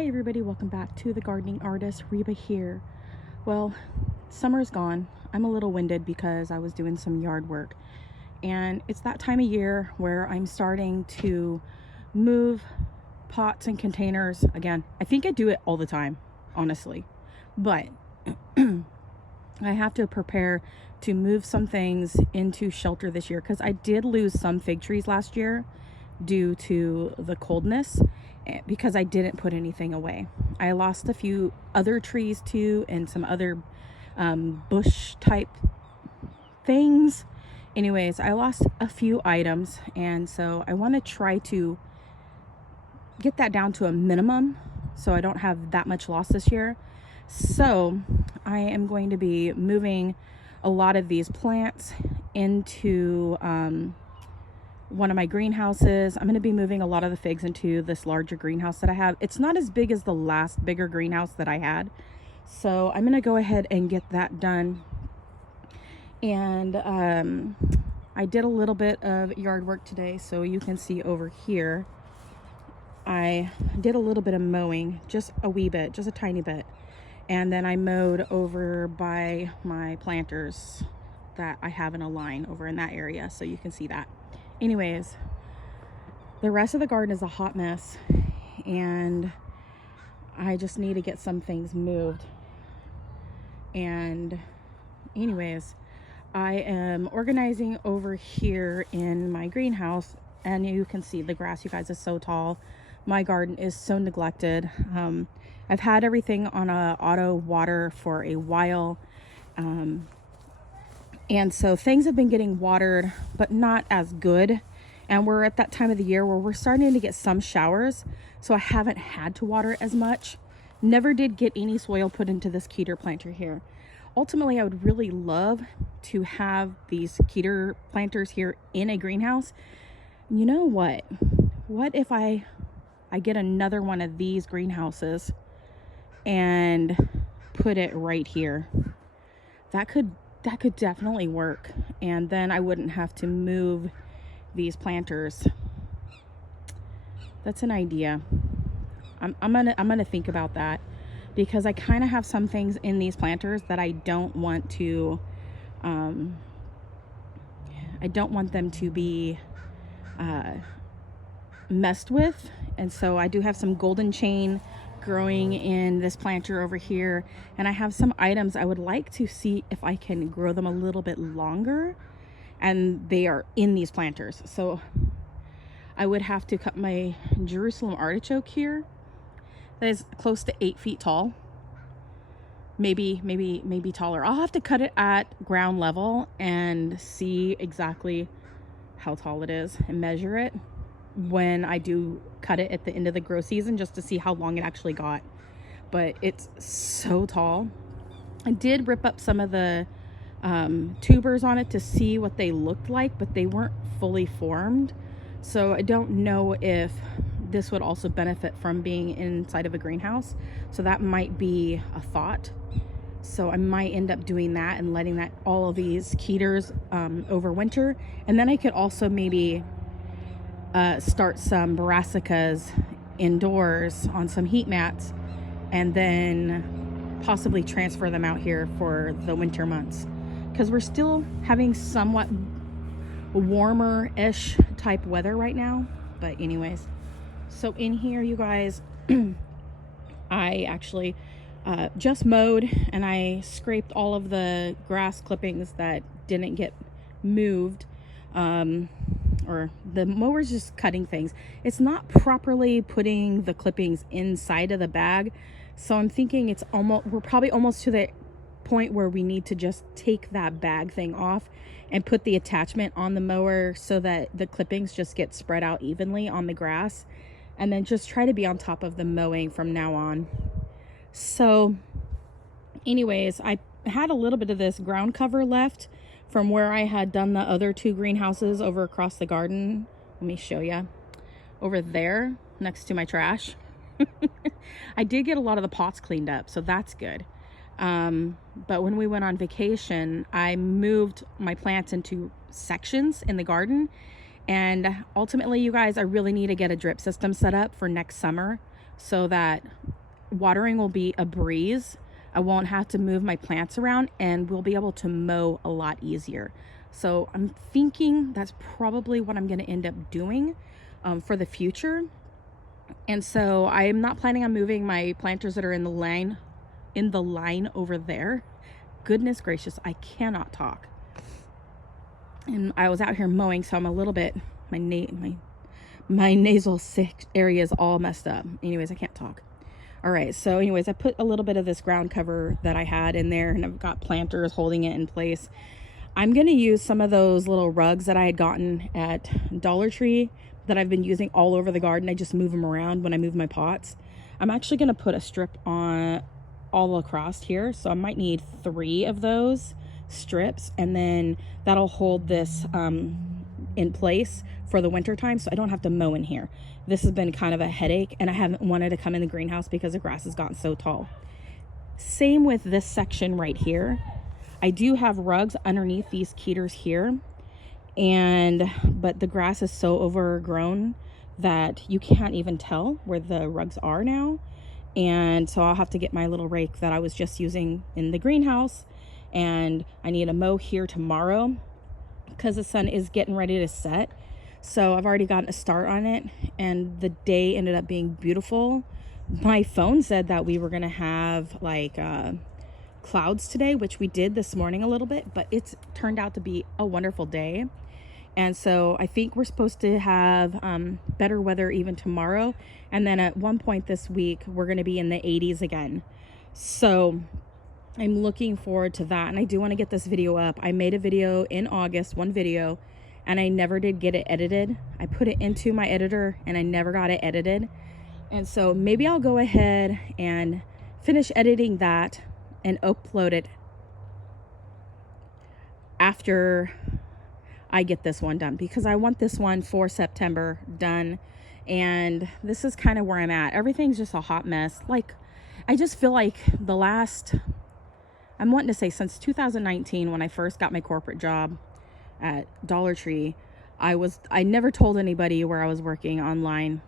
Hey everybody, welcome back to The Gardening Artist. Reba here. Well, summer's gone. I'm a little winded because I was doing some yard work, and it's that time of year where I'm starting to move pots and containers again. I think I do it all the time, honestly, but I have to prepare to move some things into shelter this year because I did lose some fig trees last year due to the coldness, because I didn't put anything away. I lost a few other trees too, and some other bush type things. Anyways, I lost a few items, and so I want to try to get that down to a minimum so I don't have that much loss this year. So I am going to be moving a lot of these plants into one of my greenhouses. I'm going to be moving a lot of the figs into this larger greenhouse that I have. It's not as big as the last bigger greenhouse that I had, so I'm going to go ahead and get that done. And I did a little bit of yard work today, so you can see over here I did a little bit of mowing, just a wee bit, just a tiny bit, and then I mowed over by my planters that I have in a line over in that area, so you can see that. Anyways, the rest of the garden is a hot mess, and I just need to get some things moved. And anyways, I am organizing over here in my greenhouse, and you can see the grass, you guys, is so tall. My garden is so neglected. I've had everything on a auto water for a while, and so things have been getting watered, but not as good. And we're at that time of the year where we're starting to get some showers, so I haven't had to water as much. Never did get any soil put into this Keter planter here. Ultimately, I would really love to have these Keter planters here in a greenhouse. You know what? What if I get another one of these greenhouses and put it right here? That could definitely work, and then I wouldn't have to move these planters. That's an idea. I'm gonna think about that, because I kind of have some things in these planters that I don't want to them to be messed with. And so I do have some golden chain growing in this planter over here, and I have some items I would like to see if I can grow them a little bit longer, and they are in these planters. So I would have to cut my Jerusalem artichoke here that is close to 8 feet tall, maybe taller. I'll have to cut it at ground level and see exactly how tall it is and measure it when I do cut it at the end of the grow season, just to see how long it actually got. But it's so tall. I did rip up some of the tubers on it to see what they looked like, but they weren't fully formed, so I don't know if this would also benefit from being inside of a greenhouse. So that might be a thought. So I might end up doing that and letting that all of these Keters overwinter, and then I could also maybe start some brassicas indoors on some heat mats, and then possibly transfer them out here for the winter months, because we're still having somewhat warmer-ish type weather right now. But anyways, so in here, you guys, I actually just mowed, and I scraped all of the grass clippings that didn't get moved, or the mower's just cutting things. It's not properly putting the clippings inside of the bag, so I'm thinking we're probably almost to the point where we need to just take that bag thing off and put the attachment on the mower so that the clippings just get spread out evenly on the grass, and then just try to be on top of the mowing from now on. So anyways, I had a little bit of this ground cover left from where I had done the other two greenhouses over across the garden. Let me show you. Over there, next to my trash. I did get a lot of the pots cleaned up, so that's good. But when we went on vacation, I moved my plants into sections in the garden, and ultimately, you guys, I really need to get a drip system set up for next summer so that watering will be a breeze. I won't have to move my plants around, and we'll be able to mow a lot easier. So I'm thinking that's probably what I'm going to end up doing for the future. And so I'm not planning on moving my planters that are in the line over there. Goodness gracious, I cannot talk. And I was out here mowing, so I'm a little bit, my nasal sick area is all messed up. Anyways, I can't talk. All right, so anyways, I put a little bit of this ground cover that I had in there, and I've got planters holding it in place. I'm going to use some of those little rugs that I had gotten at Dollar Tree that I've been using all over the garden. I just move them around when I move my pots. I'm actually going to put a strip on all across here, so I might need 3 of those strips, and then that'll hold this in place for the winter time, so I don't have to mow in here. This has been kind of a headache, and I haven't wanted to come in the greenhouse because the grass has gotten so tall. Same with this section right here. I do have rugs underneath these keeters here, but the grass is so overgrown that you can't even tell where the rugs are now. And so I'll have to get my little rake that I was just using in the greenhouse, and I need to mow here tomorrow because the sun is getting ready to set. So I've already gotten a start on it, and the day ended up being beautiful. My phone said that we were going to have like clouds today, which we did this morning a little bit, but it's turned out to be a wonderful day. And so I think we're supposed to have better weather even tomorrow. And then at one point this week, we're going to be in the 80s again. So I'm looking forward to that. And I do want to get this video up. I made a video in August, one video, and I never did get it edited. I put it into my editor and I never got it edited. And so maybe I'll go ahead and finish editing that and upload it after I get this one done, because I want this one for September done. And this is kind of where I'm at. Everything's just a hot mess. Like, I just feel like I'm wanting to say since 2019, when I first got my corporate job at Dollar Tree, I never told anybody where I was working online.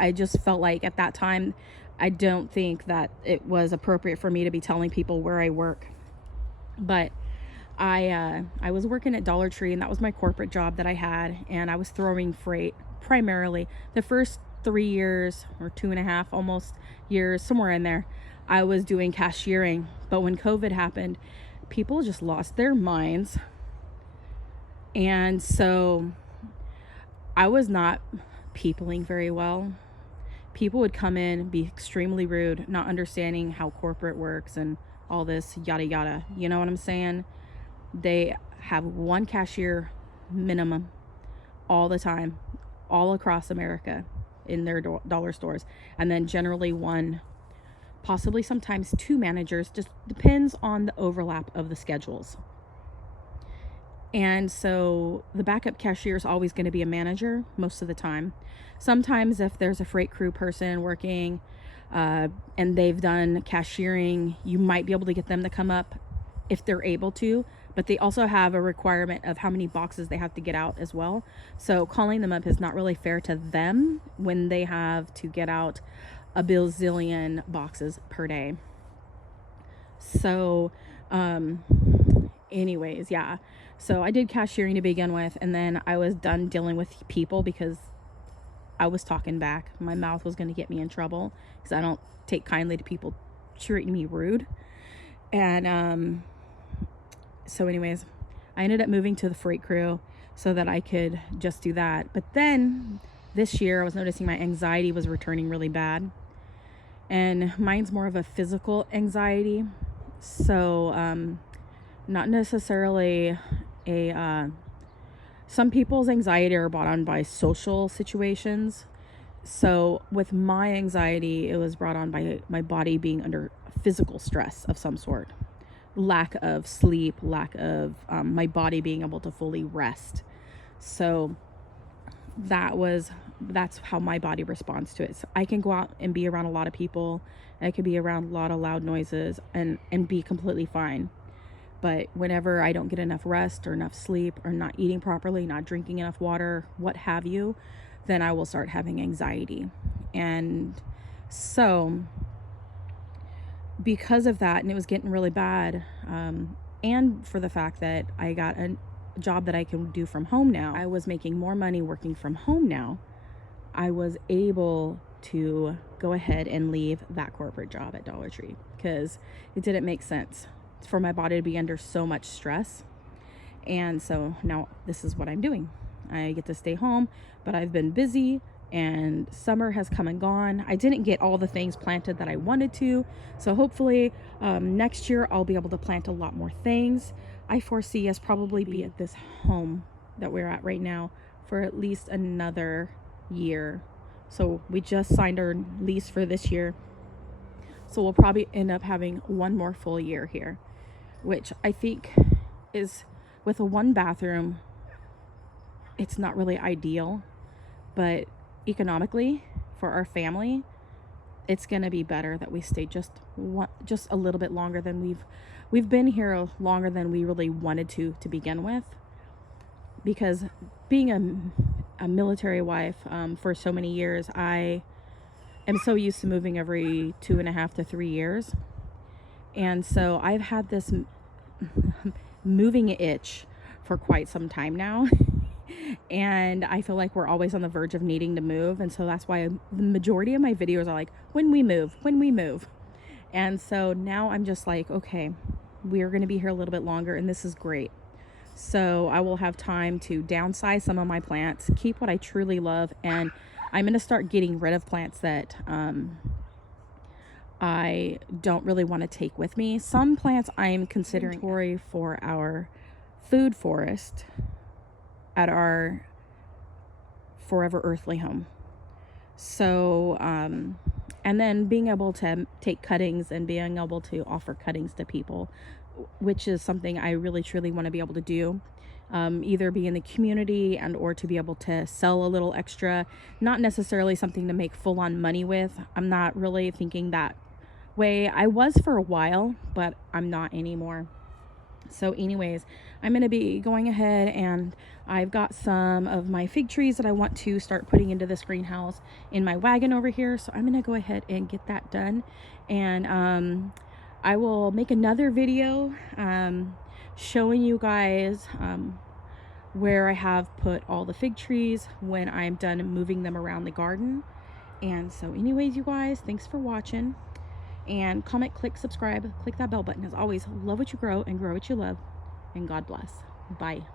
I just felt like at that time, I don't think that it was appropriate for me to be telling people where I work. But I was working at Dollar Tree, and that was my corporate job that I had, and I was throwing freight primarily. The first 3 years, or 2.5 almost years, somewhere in there, I was doing cashiering. But when COVID happened, people just lost their minds. And so I was not peopling very well. People would come in, be extremely rude, not understanding how corporate works and all this yada yada. You know what I'm saying? They have one cashier minimum all the time, all across America in their dollar stores. And then generally one, possibly sometimes 2 managers, just depends on the overlap of the schedules. And so the backup cashier is always going to be a manager most of the time. Sometimes if there's a freight crew person working and they've done cashiering, you might be able to get them to come up if they're able to, but they also have a requirement of how many boxes they have to get out as well. So calling them up is not really fair to them when they have to get out a bazillion boxes per day. So anyways, yeah. So I did cashiering to begin with, and then I was done dealing with people because I was talking back. My mouth was going to get me in trouble because I don't take kindly to people treating me rude. And so anyways, I ended up moving to the freight crew so that I could just do that. But then this year I was noticing my anxiety was returning really bad. And mine's more of a physical anxiety. So not necessarily some people's anxiety are brought on by social situations. So with my anxiety, it was brought on by my body being under physical stress of some sort, lack of sleep, lack of my body being able to fully rest. So that's how my body responds to it. So I can go out and be around a lot of people. I could be around a lot of loud noises and be completely fine. But whenever I don't get enough rest or enough sleep or not eating properly, not drinking enough water, what have you, then I will start having anxiety. And So because of that, and it was getting really bad, and for the fact that I got a job that I can do from home now, I was making more money working from home now. I was able to go ahead and leave that corporate job at Dollar Tree because it didn't make sense for my body to be under so much stress. And so now this is what I'm doing. I get to stay home, but I've been busy, and summer has come and gone. I didn't get all the things planted that I wanted to, so hopefully next year I'll be able to plant a lot more things. I foresee us probably be at this home that we're at right now for at least another year. So we just signed our lease for this year, so we'll probably end up having one more full year here, which I think is, with a 1 bathroom, it's not really ideal, but economically for our family, it's gonna be better that we stay just a little bit longer than we've been here longer than we really wanted to begin with, because being a military wife for so many years, I am so used to moving every 2.5 to 3 years, and so I've had this moving itch for quite some time now. And I feel like we're always on the verge of needing to move, and so that's why the majority of my videos are like, when we move. And so now I'm just like, okay, we're going to be here a little bit longer, and this is great. So I will have time to downsize some of my plants, keep what I truly love, and I'm going to start getting rid of plants that I don't really want to take with me. Some plants I'm considering for our food forest at our forever earthly home. So and then being able to take cuttings and being able to offer cuttings to people, which is something I really truly want to be able to do, either be in the community and or to be able to sell a little extra, not necessarily something to make full-on money with. I'm not really thinking that way. I was for a while, but I'm not anymore. So anyways, I'm going to be going ahead, and I've got some of my fig trees that I want to start putting into this greenhouse in my wagon over here. So I'm going to go ahead and get that done. And I will make another video showing you guys where I have put all the fig trees when I'm done moving them around the garden. And so anyways, you guys, thanks for watching. And comment, click, subscribe, click that bell button. As always, love what you grow and grow what you love. And God bless. Bye.